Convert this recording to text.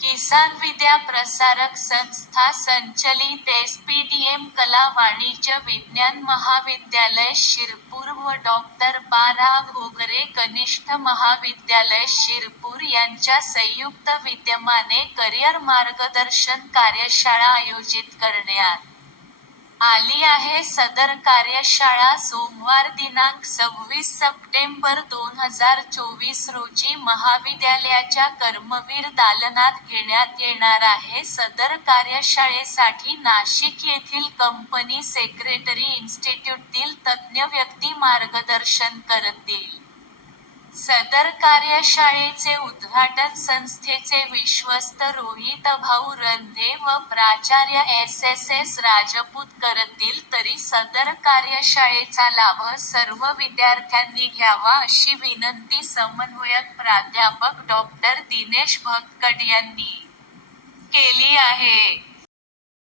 किसान विद्या प्रसारक संस्था संचलित एसपीडीएम कला वाणिज्य विज्ञान महाविद्यालय शिरपूर व डॉ. बा. घोगरे कनिष्ठ महाविद्यालय शिरपूर यांच्या संयुक्त विद्यमाने करिअर मार्गदर्शन कार्यशाळा आयोजित करण्यात आली आहे. सदर कार्यशाळा सोमवार दिनांक 26 सप्टेंबर 2024 रोजी महाविद्यालयाच्या कर्मवीर दालनात घेण्यात येणार आहे. सदर कार्यशाळेसाठी नाशिक येथील कंपनी सेक्रेटरी इन्स्टिट्यूटतील तज्ज्ञ व्यक्ती मार्गदर्शन करतील. सदर कार्यशाळेचे उद्घाटन संस्थेचे विश्वस्त रोहितभाऊ रंधे व प्राचार्य एस. राजपूत करतील. तरी सदर कार्यशाळेचा लाभ सर्व विद्यार्थ्यांनी घ्यावा अशी विनंती समन्वयक प्राध्यापक डॉ. दिनेश भक्कड यांनी केली आहे.